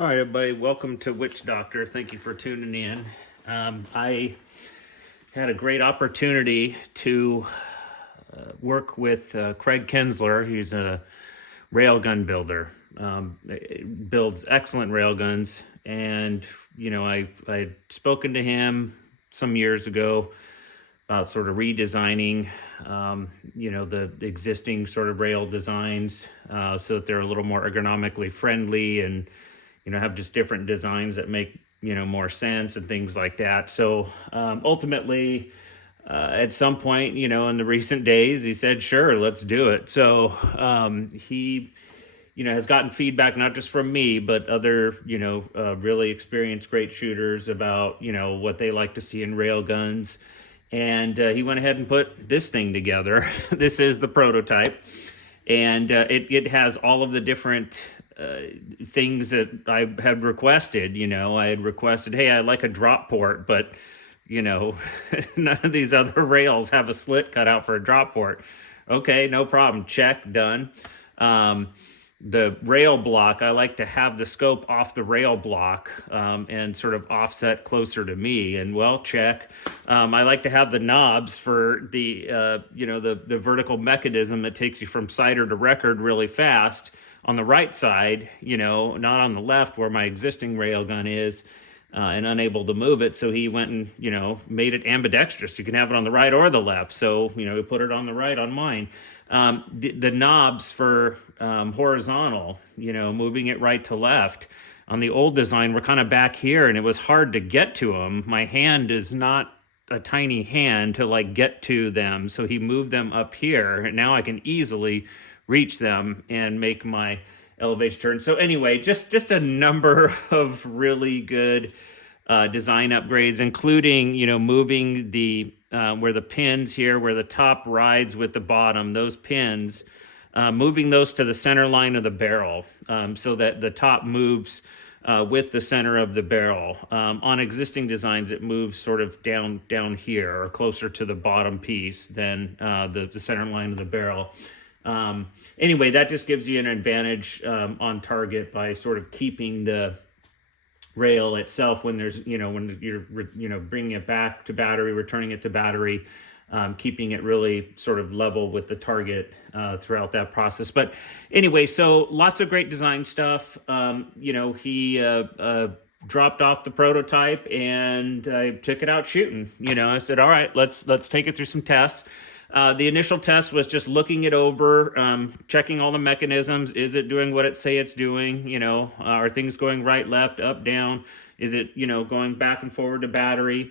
All right, everybody, welcome to Witch Doctor. Thank you for tuning in. I had a great opportunity to work with Craig Kensler. He's a railgun builder, builds excellent railguns. And, I'd spoken to him some years ago about sort of redesigning, the existing sort of rail designs so that they're a little more ergonomically friendly and have just different designs that make, more sense and things like that. So ultimately, at some point, in the recent days, he said, sure, let's do it. So he, has gotten feedback, not just from me, but other, really experienced great shooters about, what they like to see in rail guns. And he went ahead and put this thing together. This is the prototype. And it has all of the different things that I had requested. I had requested, hey, I'd like a drop port, but none of these other rails have a slit cut out for a drop port. Okay, no problem. Check, done. The rail block, I like to have the scope off the rail block and sort of offset closer to me. And well, check. I like to have the knobs for the the vertical mechanism that takes you from cider to record really fast on the right side, not on the left where my existing rail gun is, and unable to move it. So he went and, made it ambidextrous. You can have it on the right or the left. So, he put it on the right on mine. The knobs for horizontal, moving it right to left. On the old design, we're kind of back here, and it was hard to get to them. My hand is not a tiny hand to get to them. So he moved them up here, and now I can easily reach them and make my elevation turn. So anyway, just a number of really good design upgrades, including, moving the where the pins here, where the top rides with the bottom, those pins, moving those to the center line of the barrel so that the top moves with the center of the barrel. On existing designs, it moves sort of down here or closer to the bottom piece than the center line of the barrel. Anyway, that just gives you an advantage on target by sort of keeping the rail itself when there's, when you're, bringing it back to battery, returning it to battery, keeping it really sort of level with the target throughout that process. But anyway, so lots of great design stuff. He dropped off the prototype and I took it out shooting. I said, all right, let's take it through some tests. The initial test was just looking it over, checking all the mechanisms. Is it doing what it say it's doing? Are things going right, left, up, down? Is it, going back and forward to battery?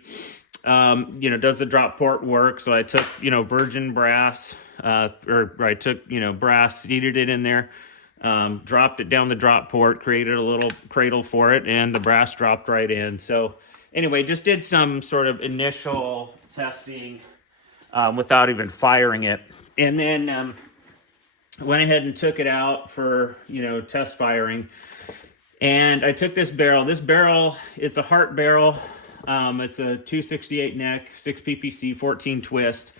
Does the drop port work? So I took, virgin brass, brass, seated it in there, dropped it down the drop port, created a little cradle for it, and the brass dropped right in. So anyway, just did some sort of initial testing without even firing it. And then went ahead and took it out for, test firing. And I took this barrel. This barrel, it's a Hart barrel. It's a 268 neck, 6 PPC, 14 twist.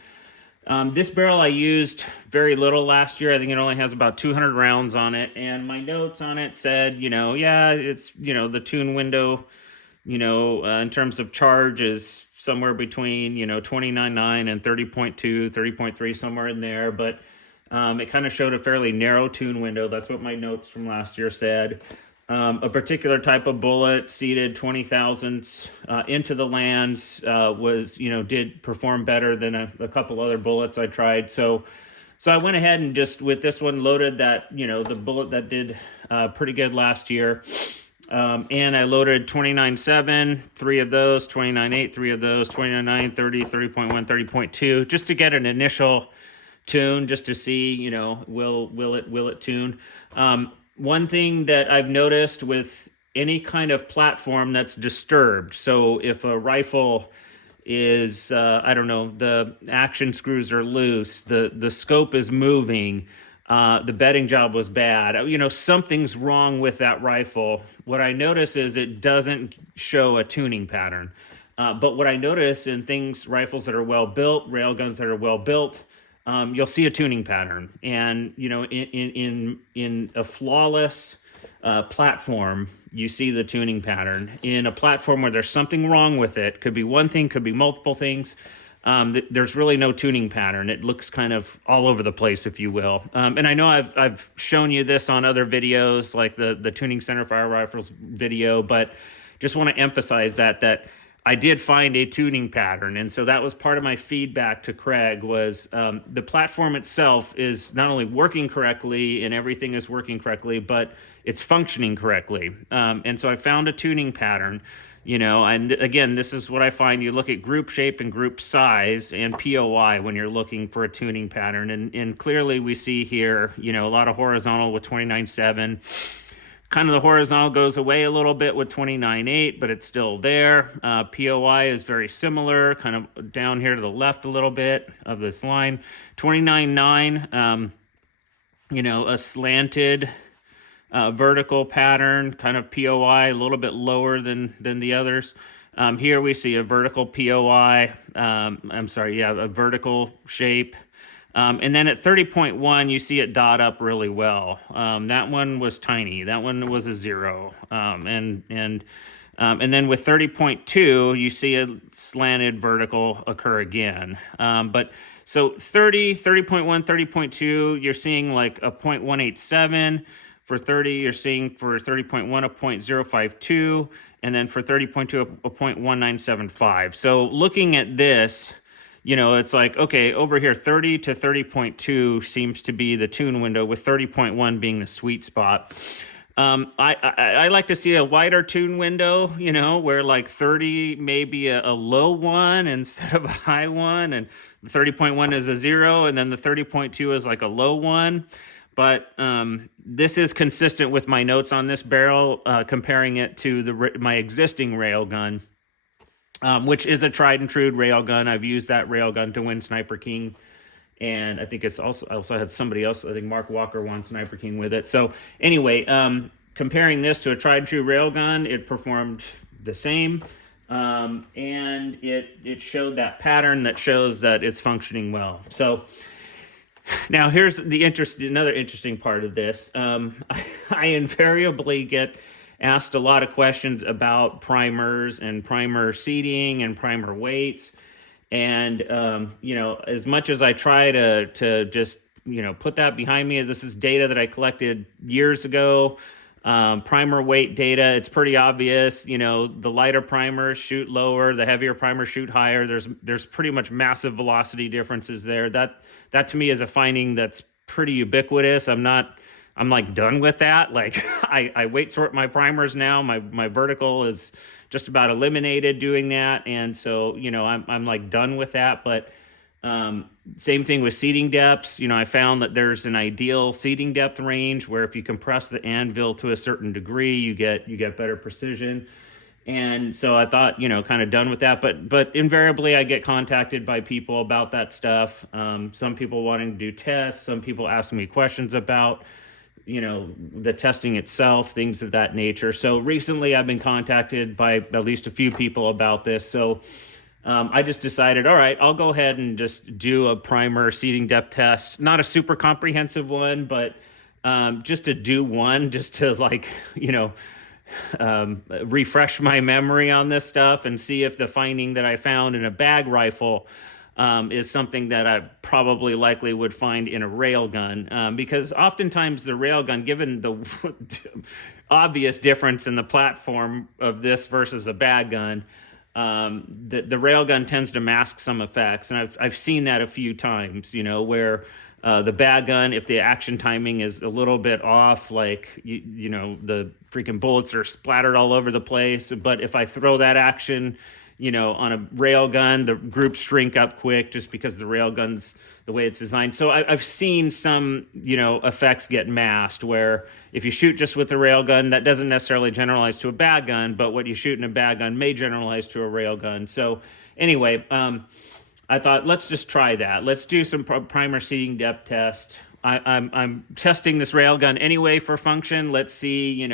This barrel I used very little last year. I think it only has about 200 rounds on it. And my notes on it said, it's, the tune window, in terms of charge is somewhere between, 29.9 and 30.2, 30.3, somewhere in there. But it kind of showed a fairly narrow tune window. That's what my notes from last year said. A particular type of bullet, seated 20 thousandths into the lands, was, did perform better than a couple other bullets I tried. So I went ahead and just, with this one, loaded that, the bullet that did pretty good last year. And I loaded 29.7, 3 of those, 29.8, 3 of those, 29.9, 30, 30.1, 30.2, just to get an initial tune, just to see, will it tune. One thing that I've noticed with any kind of platform that's disturbed, so if a rifle is, the action screws are loose, the scope is moving, the bedding job was bad, something's wrong with that rifle. What I notice is it doesn't show a tuning pattern. But what I notice in rifles that are well built, railguns that are well built, you'll see a tuning pattern. And, in a flawless platform, you see the tuning pattern. In a platform where there's something wrong with it, could be one thing, could be multiple things, there's really no tuning pattern. It looks kind of all over the place, if you will. And I know I've shown you this on other videos, like the Tuning Center Fire Rifles video, but just want to emphasize that I did find a tuning pattern. And so that was part of my feedback to Craig was the platform itself is not only working correctly and everything is working correctly, but it's functioning correctly. And so I found a tuning pattern, and again, this is what I find. You look at group shape and group size and POI when you're looking for a tuning pattern. And clearly we see here, a lot of horizontal with 29.7. Kind of the horizontal goes away a little bit with 29.8, but it's still there. POI is very similar, kind of down here to the left a little bit of this line. 29.9, a slanted vertical pattern, kind of POI, a little bit lower than the others. Here we see a vertical POI, a vertical shape. And then at 30.1, you see it dot up really well. That one was tiny. That one was a 0. And then with 30.2, you see a slanted vertical occur again. But so 30.1, 30.2, you're seeing like a 0.187. For 30, you're seeing for 30.1 a 0.052, and then for 30.2 a 0.1975. So looking at this, it's like, okay, over here, 30 to 30.2 seems to be the tune window, with 30.1 being the sweet spot. I like to see a wider tune window, where like 30 may be a low one instead of a high one, and the 30.1 is a 0, and then the 30.2 is like a low one. But this is consistent with my notes on this barrel, comparing it to my existing railgun, which is a tried and true railgun. I've used that railgun to win Sniper King, and I think I also had somebody else. I think Mark Walker won Sniper King with it. So anyway, comparing this to a tried and true railgun, it performed the same, and it showed that pattern that shows that it's functioning well. So. Now, here's another interesting part of this. I invariably get asked a lot of questions about primers and primer seating and primer weights. And, as much as I try to just, put that behind me, this is data that I collected years ago. Primer weight data, it's pretty obvious. The lighter primers shoot lower, the heavier primers shoot higher. There's pretty much massive velocity differences there. That to me is a finding that's pretty ubiquitous. I'm like done with that. Like I weight sort my primers now. My vertical is just about eliminated doing that. And so, I'm like done with that. But same thing with seating depths. I found that there's an ideal seating depth range where if you compress the anvil to a certain degree, you get better precision. And so I thought, kind of done with that. But invariably, I get contacted by people about that stuff. Some people wanting to do tests. Some people asking me questions about, the testing itself, things of that nature. So recently, I've been contacted by at least a few people about this. So I just decided, all right, I'll go ahead and just do a primer seating depth test. Not a super comprehensive one, but just to do one, just to refresh my memory on this stuff and see if the finding that I found in a bag rifle is something that I probably likely would find in a railgun. Because oftentimes the railgun, given the obvious difference in the platform of this versus a bag gun, the railgun tends to mask some effects. And I've seen that a few times, where the bag gun, if the action timing is a little bit off, like, the freaking bullets are splattered all over the place. But if I throw that action, on a railgun, the groups shrink up quick just because the railgun's the way it's designed. So I've seen some, effects get masked where if you shoot just with the railgun, that doesn't necessarily generalize to a bag gun, but what you shoot in a bag gun may generalize to a railgun. So anyway, I thought, let's just try that. Let's do some primer seating depth test. I'm testing this railgun anyway for function. Let's see,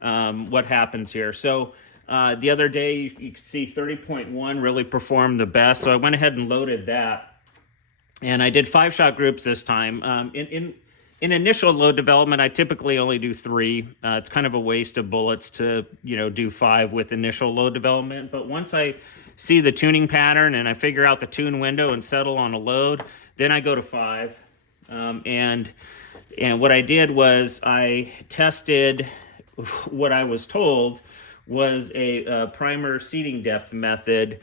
what happens here. So the other day, you could see 30.1 really performed the best. So I went ahead and loaded that. And I did 5-shot groups this time. in initial load development, I typically only do 3. It's kind of a waste of bullets to, do 5 with initial load development. But once I see the tuning pattern and I figure out the tune window and settle on a load, then I go to 5. And what I did was I tested what I was told was a primer seating depth method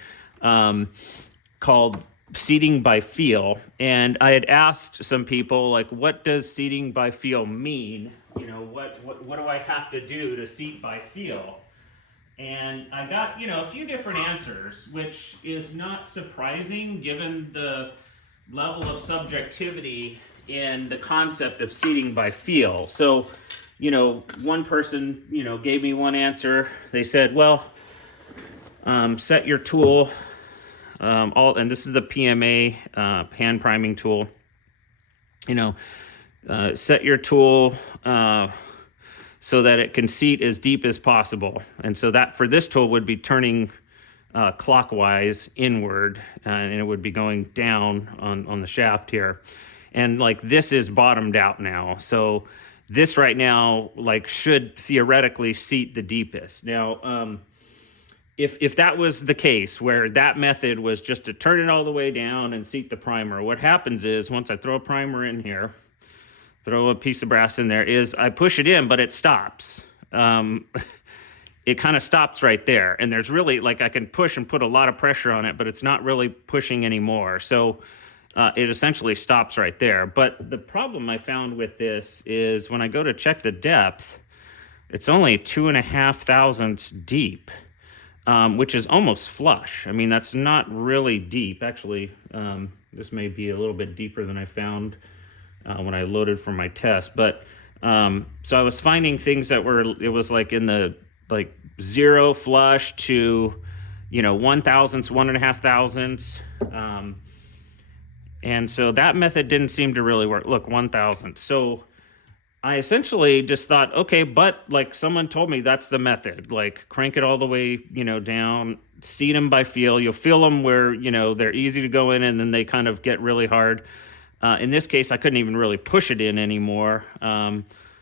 called seating by feel. And I had asked some people, like, what does seating by feel mean? What do I have to do to seat by feel? And I got, a few different answers, which is not surprising given the level of subjectivity in the concept of seating by feel. So, one person, gave me one answer. They said, well, set your tool, and this is the PMA hand priming tool. Set your tool so that it can seat as deep as possible. And so that for this tool would be turning clockwise inward, and it would be going down on the shaft here. And like this is bottomed out now. So this right now should theoretically seat the deepest. Now, if that was the case, where that method was just to turn it all the way down and seat the primer, what happens is once I throw a primer in here, throw a piece of brass in there, is I push it in, but it stops. It kind of stops right there. And there's really, I can push and put a lot of pressure on it, but it's not really pushing anymore. So it essentially stops right there. But the problem I found with this is when I go to check the depth, it's only 2.5 thousandths deep, which is almost flush. I mean, that's not really deep. Actually, this may be a little bit deeper than I found when I loaded for my test. But so I was finding things that it was in the 0 flush to 1 thousandths, 1.5 thousandths, and so that method didn't seem to really work. Look, 1 thousandth. So I essentially just thought, okay, but someone told me that's the method. Crank it all the way down, seat them by feel. You'll feel them where they're easy to go in, and then they kind of get really hard. In this case, I couldn't even really push it in anymore.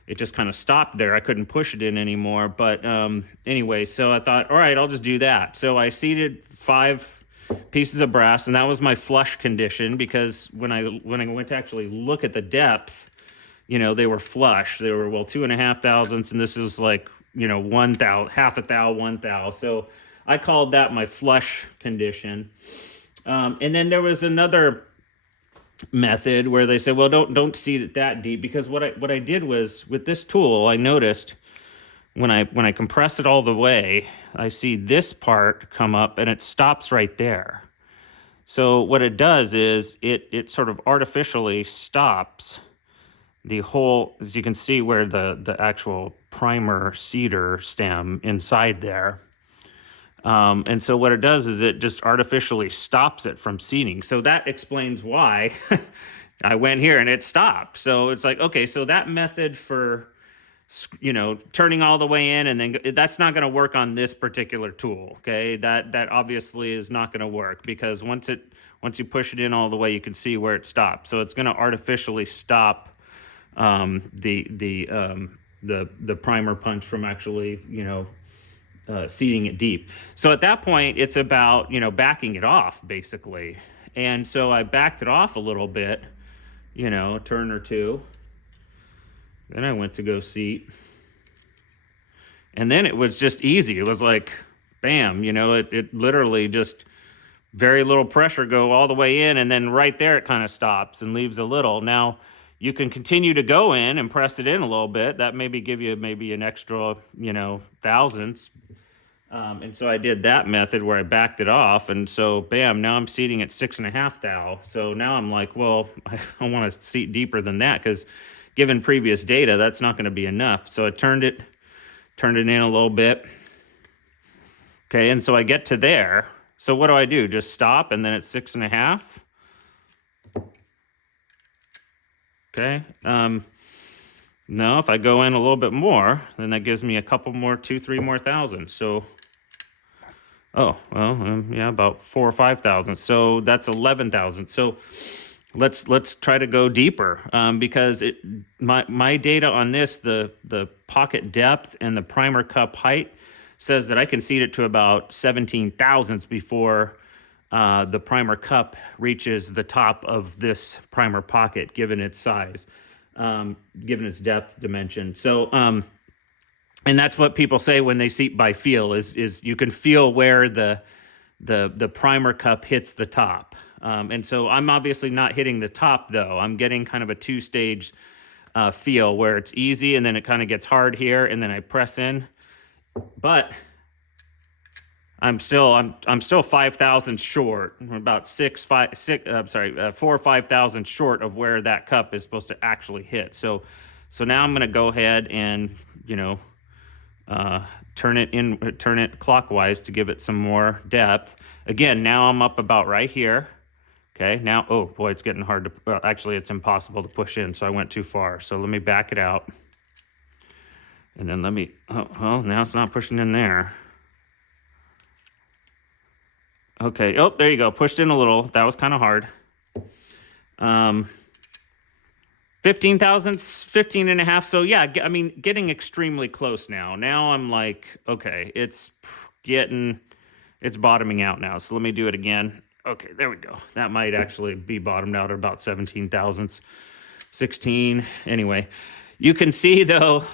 It just kind of stopped there. I couldn't push it in anymore. But anyway, so I thought, all right, I'll just do that. So I seated 5 pieces of brass, and that was my flush condition, because when I went to actually look at the depth, they were flush. They were, 2.5 thousandths, and this is 1 thou, half a thou, 1 thou. So I called that my flush condition. And then there was another method where they said, well, don't seat it that deep, because what I did was, with this tool, I noticed when I compress it all the way, I see this part come up and it stops right there. So what it does is it sort of artificially stops the whole, as you can see where the actual primer seeder stem inside there. And so what it does is it just artificially stops it from seating. So that explains why I went here and it stopped. So it's okay, so that method for, turning all the way in and then that's not going to work on this particular tool. Okay. That obviously is not going to work, because once you push it in all the way, you can see where it stops. So it's going to artificially stop the primer punch from actually, seating it deep. So at that point, it's about, backing it off, basically. And so I backed it off a little bit, a turn or two. Then I went to go seat. And then it was just easy. It was bam, it literally just very little pressure go all the way in. And then right there, it kind of stops and leaves a little. Now, you can continue to go in and press it in a little bit. That maybe give you an extra, thousandths. And so I did that method where I backed it off. And so, bam, now I'm seating at 6.5 thou. So now I'm well, I want to seat deeper than that, because given previous data, that's not going to be enough. So I turned it in a little bit. Okay, and so I get to there. So what do? Just stop, and then it's 6.5. Okay. No, if I go in a little bit more, then that gives me a couple more, 2-3 more thousandths. So, about 4 or 5 thousandths. So that's 11 thousandths. So let's try to go deeper, because my data on this, the pocket depth and the primer cup height says that I can seed it to about 17 thousandths before the primer cup reaches the top of this primer pocket, given its size, given its depth dimension. So, and that's what people say when they seat by feel is you can feel where the primer cup hits the top. And so I'm obviously not hitting the top though. I'm getting kind of a two-stage feel where it's easy and then it kind of gets hard here and then I press in. But I'm still 5,000 short, about 4 or 5,000 short of where that cup is supposed to actually hit. So now I'm going to go ahead and turn it clockwise to give it some more depth. Again, now I'm up about right here. Okay, now, oh boy, it's getting hard to, actually it's impossible to push in, so I went too far. So let me back it out. And then let me, oh, now it's not pushing in there. Okay, oh, there you go, pushed in a little. That was kind of hard. 15 thousandths, 15 and a half. So yeah, I mean, getting extremely close now. Now I'm like, okay, it's bottoming out now. So let me do it again. Okay, there we go. That might actually be bottomed out at about 17 thousandths, 16. Anyway, you can see though,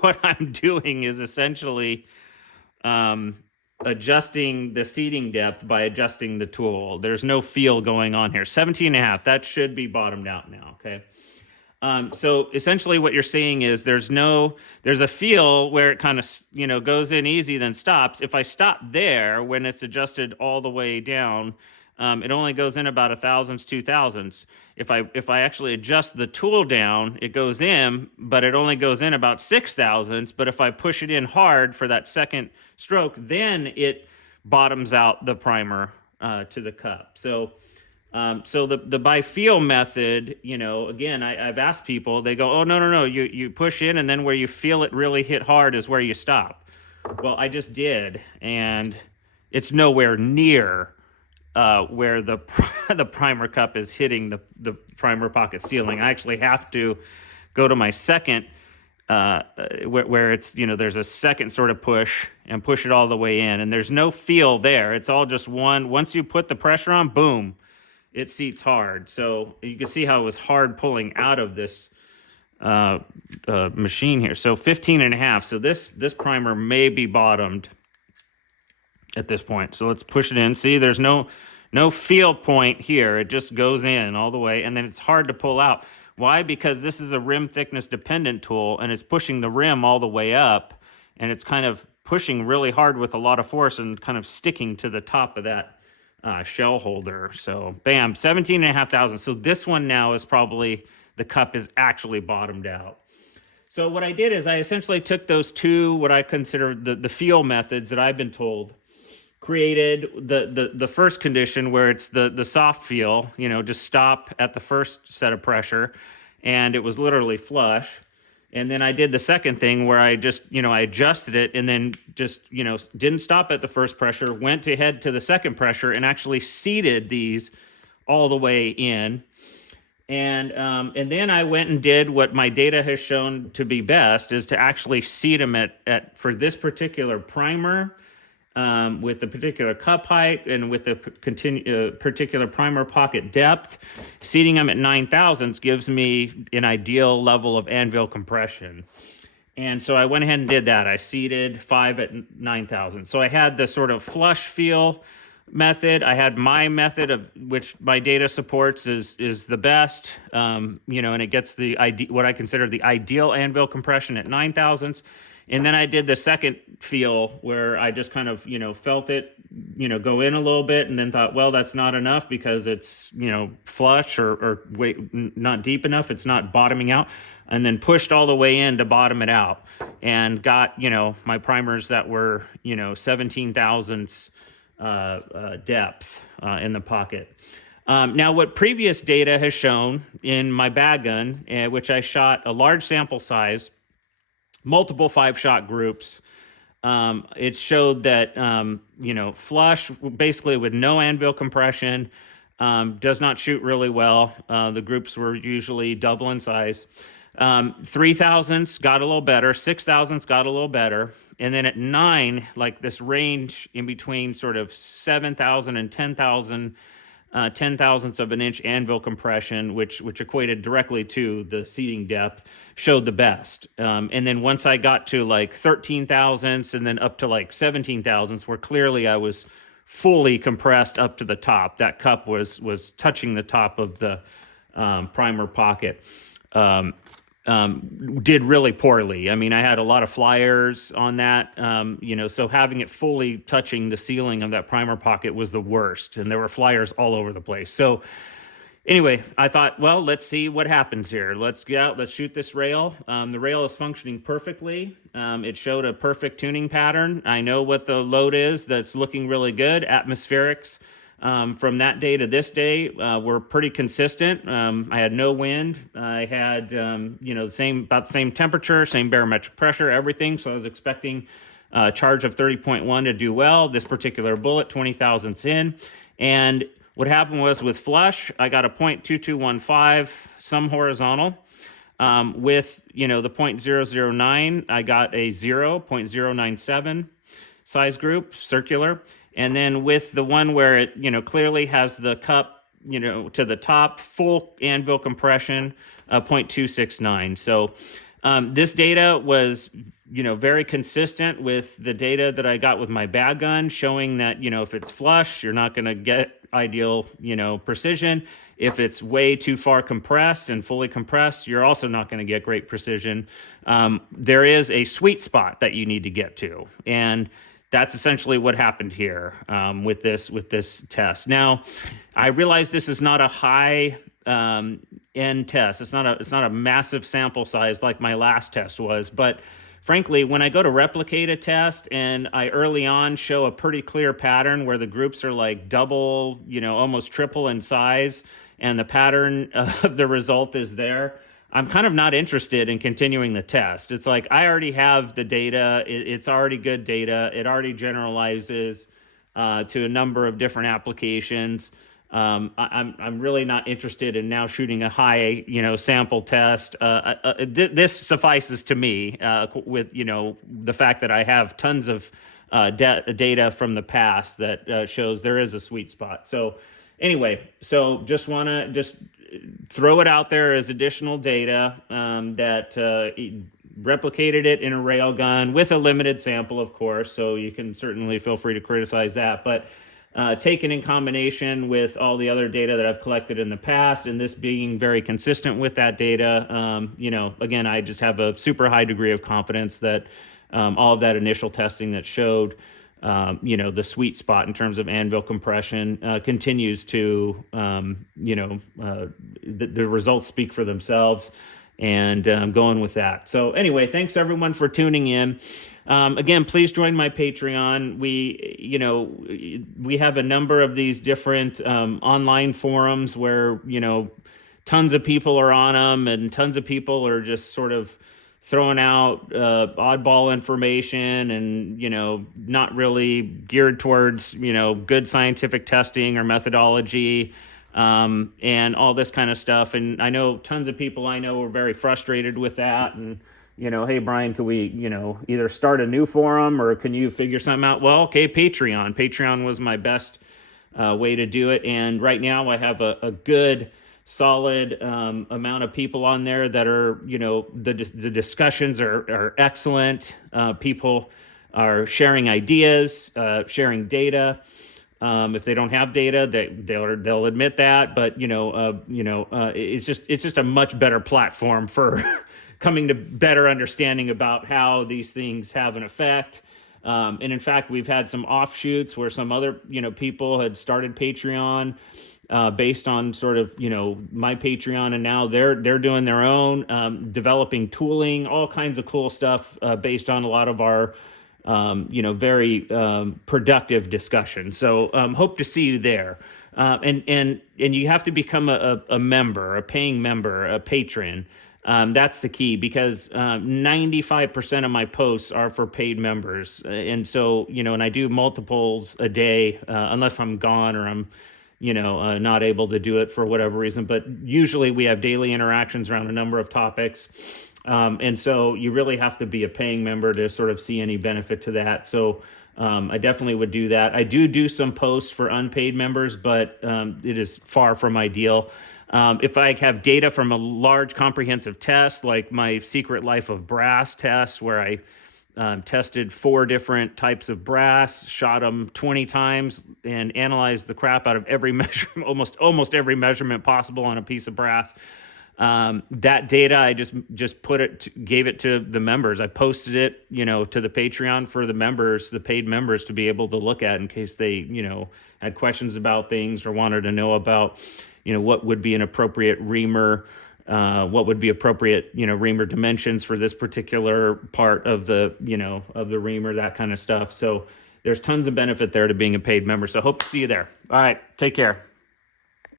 what I'm doing is essentially adjusting the seating depth by adjusting the tool. There's no feel going on here. 17 and a half, that should be bottomed out now, okay? So essentially what you're seeing is there's a feel where it kind of, goes in easy, then stops. If I stop there when it's adjusted all the way down, it only goes in about 1,000ths, 2,000ths. If I actually adjust the tool down, it goes in, but it only goes in about 6,000ths. But if I push it in hard for that second stroke, then it bottoms out the primer to the cup. So the by feel method, again, I've asked people, they go, oh, no, you push in and then where you feel it really hit hard is where you stop. Well, I just did, and it's nowhere near where the primer cup is hitting the primer pocket ceiling. I actually have to go to my second, where it's, there's a second sort of push and push it all the way in, and there's no feel there. It's all just one. Once you put the pressure on, boom, it seats hard. So you can see how it was hard pulling out of this machine here. So 15 and a half. So this primer may be bottomed at this point. So let's push it in. See, there's no feel point here. It just goes in all the way, and then it's hard to pull out. Why? Because this is a rim thickness dependent tool, and it's pushing the rim all the way up, and it's kind of pushing really hard with a lot of force and kind of sticking to the top of that shell holder. So bam, 17.5 thousand. So this one now is probably, the cup is actually bottomed out. So what I did is I essentially took those two, what I consider the feel methods that I've been told, created the first condition where it's the soft feel, just stop at the first set of pressure, and it was literally flush. And then I did the second thing where I just, I adjusted it and then just, didn't stop at the first pressure, went to head to the second pressure and actually seated these all the way in. And then I went and did what my data has shown to be best, is to actually seat them at for this particular primer, with the particular cup height and with the particular primer pocket depth. Seating them at 9 thousandths gives me an ideal level of anvil compression. And so I went ahead and did that. I seated 5 at 9 thousandths. So I had the sort of flush feel method. I had my method, of which my data supports is the best, and it gets what I consider the ideal anvil compression at 9 thousandths. And then I did the second feel where I just kind of, felt it, go in a little bit, and then thought, well, that's not enough because it's, flush or not deep enough. It's not bottoming out. And then pushed all the way in to bottom it out, and got, my primers that were, 17 thousandths depth in the pocket. Now, what previous data has shown in my bag gun, which I shot a large sample size, multiple 5-shot groups, it showed that, flush, basically with no anvil compression, Does not shoot really well. The groups were usually double in size. 3,000s got a little better. 6,000s got a little better. And then at 9, like this range in between sort of 7,000 and 10,000, 10 thousandths of an inch anvil compression, which equated directly to the seating depth, showed the best. And then once I got to like 13 thousandths and then up to like 17 thousandths, where clearly I was fully compressed up to the top. That cup was touching the top of the primer pocket. Did really poorly. I mean, I had a lot of flyers on that, so having it fully touching the ceiling of that primer pocket was the worst, and there were flyers all over the place. So anyway, I thought, well, let's see what happens here. Let's get out, let's shoot this rail. The rail is functioning perfectly. It showed a perfect tuning pattern. I know what the load is. That's looking really good. Atmospherics from that day to this day were pretty consistent. I had no wind. I had, about the same temperature, same barometric pressure, everything. So I was expecting a charge of 30.1 to do well. This particular bullet, 20 thousandths in. And what happened was with flush, I got a 0.2215, some horizontal. With, the 0.009, I got a 0.097 size group, circular. And then with the one where it, clearly has the cup, to the top, full anvil compression, 0.269. So this data was, very consistent with the data that I got with my bag gun, showing that, if it's flush, you're not going to get ideal, precision. If it's way too far compressed and fully compressed, you're also not going to get great precision. There is a sweet spot that you need to get to. And that's essentially what happened here with this test. Now, I realize this is not a high end test. It's not a massive sample size like my last test was. But frankly, when I go to replicate a test and I early on show a pretty clear pattern where the groups are like double, almost triple in size, and the pattern of the result is there, I'm kind of not interested in continuing the test. It's like I already have the data. It's already good data. It already generalizes to a number of different applications. I'm really not interested in now shooting a high, sample test. This suffices to me with, the fact that I have tons of data from the past that shows there is a sweet spot. So anyway, so just want to throw it out there as additional data that replicated it in a railgun with a limited sample, of course, so you can certainly feel free to criticize that. But taken in combination with all the other data that I've collected in the past, and this being very consistent with that data, again, I just have a super high degree of confidence that all of that initial testing that showed the sweet spot in terms of anvil compression continues to, the results speak for themselves, and I'm going with that. So anyway, thanks everyone for tuning in. Again, please join my Patreon. We have a number of these different online forums where, tons of people are on them, and tons of people are just sort of throwing out oddball information and, not really geared towards, good scientific testing or methodology, and all this kind of stuff. And I know tons of people I know are very frustrated with that. And, hey, Brian, can we, either start a new forum or can you figure something out? Well, okay, Patreon. Patreon was my best way to do it. And right now I have a good, solid amount of people on there that are, the discussions are excellent. People are sharing ideas, sharing data. If they don't have data, they'll admit that. But it's just a much better platform for coming to better understanding about how these things have an effect. And in fact, we've had some offshoots where some other people had started Patreon based on sort of my Patreon, and now they're doing their own, developing tooling, all kinds of cool stuff based on a lot of our very productive discussion. So hope to see you there. And you have to become a member, a paying member, a patron. That's the key, because 95% of my posts are for paid members. And so, and I do multiples a day, unless I'm gone or I'm, not able to do it for whatever reason. But usually we have daily interactions around a number of topics. And so you really have to be a paying member to sort of see any benefit to that. So I definitely would do that. I do some posts for unpaid members, but it is far from ideal. If I have data from a large comprehensive test, like my Secret Life of Brass test, where I tested 4 different types of brass, shot them 20 times, and analyzed the crap out of every measurement, almost every measurement possible on a piece of brass. That data, I just gave it to the members. I posted it, to the Patreon for the members, the paid members, to be able to look at in case they, had questions about things or wanted to know about, what would be an appropriate reamer, what would be appropriate, reamer dimensions for this particular part of the, of the reamer, that kind of stuff. So there's tons of benefit there to being a paid member. So hope to see you there. All right, take care.